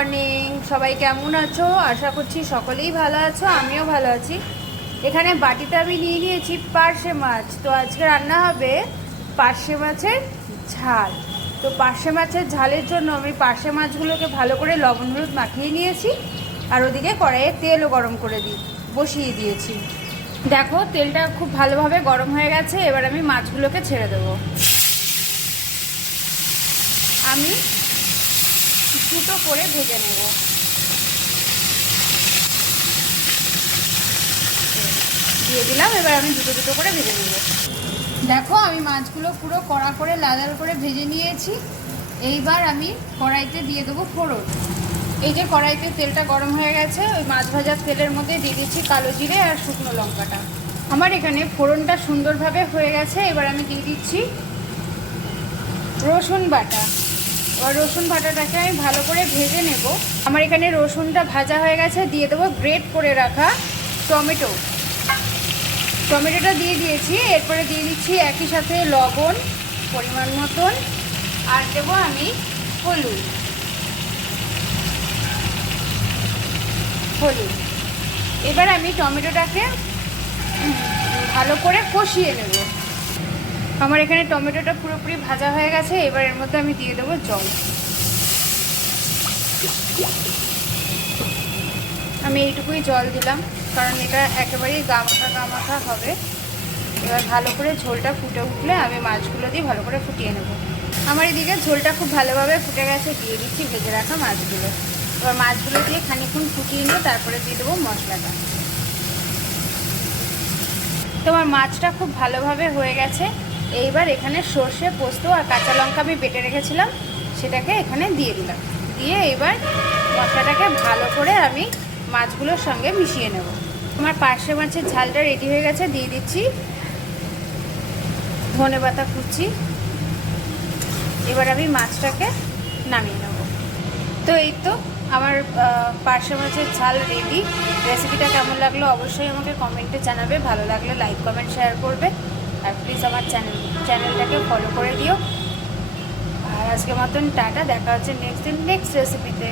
Morning, সবাই কেমন আছো? আশা করছি সকলেই ভালো আছো, আমিও ভালো আছি। এখানে বাটিতে আমি নিয়ে নিয়েছি পার্শে মাছ। তো আজকে রান্না হবে পার্শে মাছের ঝাল। তো পার্শে মাছের ঝালের জন্য আমি পার্শে মাছগুলোকে ভালো করে লবণ হলুদ মাখিয়ে নিয়েছি, আর ওদিকে কড়াইয়ে তেলও গরম করে বসিয়ে দিয়েছি। দেখো, তেলটা খুব ভালোভাবে গরম হয়ে গেছে। এবার আমি মাছগুলোকে ছেড়ে দেবো। আমি দুটো করে ভেজে নেব। দিয়ে দিলাম। এবার আমি দুটো দুটো করে ভেজে নেব। দেখো, আমি মাছগুলো পুরো কড়া করে লাল লাল করে ভেজে নিয়েছি। এইবার আমি কড়াইতে দিয়ে দেবো ফোড়ন। এই যে কড়াইতে তেলটা গরম হয়ে গেছে, ওই মাছ ভাজার তেলের মধ্যে দিয়ে দিচ্ছি কালো জিরে আর শুকনো লঙ্কাটা। আমার এখানে ফোড়নটা সুন্দরভাবে হয়ে গেছে। এবার আমি দিয়ে দিচ্ছি রসুন বাটা। এবার রসুন বাটাটাকে আমি ভালো করে ভেজে নেব। আমার এখানে রসুনটা ভাজা হয়ে গেছে। দিয়ে দেবো গ্রেট করে রাখা টমেটোটা দিয়ে দিয়েছি। এরপরে দিয়ে দিচ্ছি একই সাথে লবণ পরিমাণ মতন, আর দেবো আমি হলুদ। এবার আমি টমেটোটাকে ভালো করে কষিয়ে নেব। আমার এখানে টমেটোটা পুরোপুরি ভাজা হয়ে গেছে। এবার এর মধ্যে আমি দিয়ে দেবো জল। আমি এইটুকুই জল দিলাম, কারণ এটা একেবারেই গামাখা হবে। এবার ভালো করে ঝোলটা ফুটে উঠলে আমি মাছগুলো দিয়ে ভালো করে ফুটিয়ে নেব। আমার এদিকে ঝোলটা খুব ভালোভাবে ফুটে গেছে। দিয়ে দিচ্ছি ভেজে রাখা মাছগুলো। এবার মাছগুলো দিয়ে খানিকক্ষণ ফুটিয়ে নিয়ে তারপরে দিয়ে দেবো মশলাটা। তোমার মাছটা খুব ভালোভাবে হয়ে গেছে। এইবার এখানে সর্ষে, পোস্ত আর কাঁচা লঙ্কা আমি বেটে রেখেছিলাম, সেটাকে এখানে দিয়ে দিলাম। দিয়ে এবার মশলাটাকে ভালো করে আমি মাছগুলোর সঙ্গে মিশিয়ে নেব। আমার পার্শে মাছের ঝালটা রেডি হয়ে গেছে। দিয়ে দিচ্ছি ধনেপাতা কুচি। এবার আমি মাছটাকে নামিয়ে নেব। তো এই তো আমার পার্শে মাছের ঝাল রেডি। রেসিপিটা কেমন লাগলো অবশ্যই আমাকে কমেন্টে জানাবে। ভালো লাগলে লাইক কমেন্ট শেয়ার করবে, আর প্লিজ আমার চ্যানেলটাকে ফলো করে দিও। আর আজকের মতন টাটা। দেখা হচ্ছে নেক্সট রেসিপিতে।